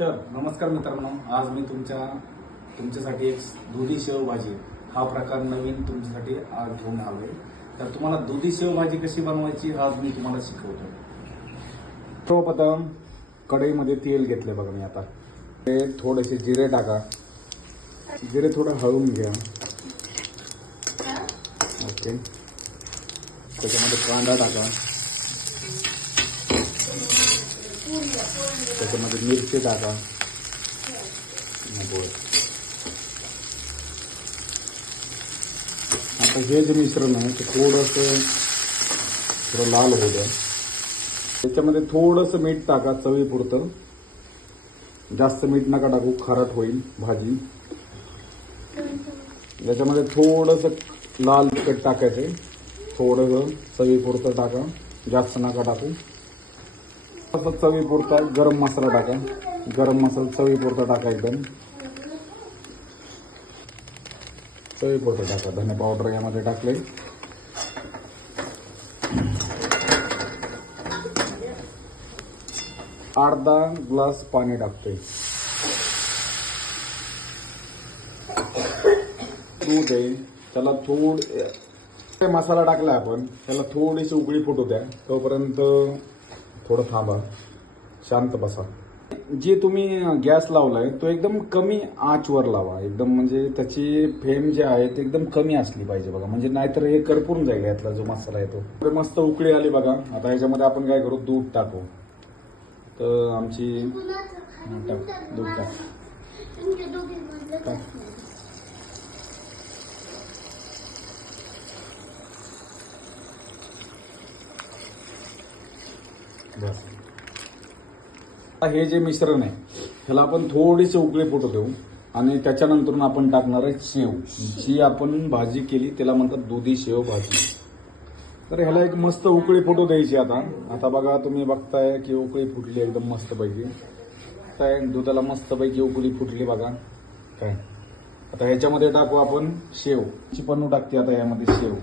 तर नमस्कार मित्रांनो, आज मी तुमच्यासाठी एक दुधी शेवभाजी हा प्रकार नवीन तुमच्यासाठी आज घेऊन आलोय. तर तुम्हाला दुधी शेवभाजी कशी बनवायची आज मी तुम्हाला शिकवतो. सर्वप्रथम कढईमध्ये तेल घेतले बघा मी आता. ते थोडेसे जिरे टाका. जिरे थोडं हळून घ्या. ओके, त्याच्यामध्ये कांदा टाका. त्याच्यामध्ये मिरची टाका. आता हे जे मिश्रण आहे ते थोडं लाल होऊ द्या. त्याच्यामध्ये थोडंसं मीठ टाका चवीपुरतं. जास्त मीठ नका टाकू, खारट होईल भाजी. याच्यामध्ये थोडंसं लाल तिखट टाकायचं. थोडंसं चवीपुरतं टाका, जास्त नका टाकू. चवीपुरता गरम मसाला टाका. गरम मसाला चवीपुरता टाका, एकदम चवीपुरता टाका. धने पावडर यामध्ये टाकले. अर्धा ग्लास पाणी टाकते. दूध आहे त्याला थोडं मसाला टाकला आपण, त्याला थोडीशी उकळी फुटू द्या. तोपर्यंत थोडं थांबा, शांत बसा. जे तुम्ही गॅस लावलाय तो एकदम कमी आचवर लावा. एकदम म्हणजे त्याची फ्लेम जी आहे ती एकदम कमी असली पाहिजे बघा, म्हणजे नाहीतर हे करपून जाईल यातला जो मसाला आहे तो. मस्त उकळी आली बघा. आता ह्याच्यामध्ये आपण काय करू, दूध टाकू. तर आमची दूध टाक. हे जे मिश्रण आहे ह्याला आपण थोडीशी उकळी फुटू देऊ आणि त्याच्यानंतर आपण टाकणार आहे शेव. जी आपण भाजी केली त्याला म्हणतात दुधी शेव भाजी. तर ह्याला एक मस्त उकळी फुटू द्यायची. आता बघा, तुम्ही बघताय की उकळी फुटली एकदम मस्त पैकी. काय दुधाला मस्त पैकी उकळी फुटली बघा. काय आता ह्याच्यामध्ये टाकू आपण शेव. चिपन्नू टाकते आता यामध्ये शेव.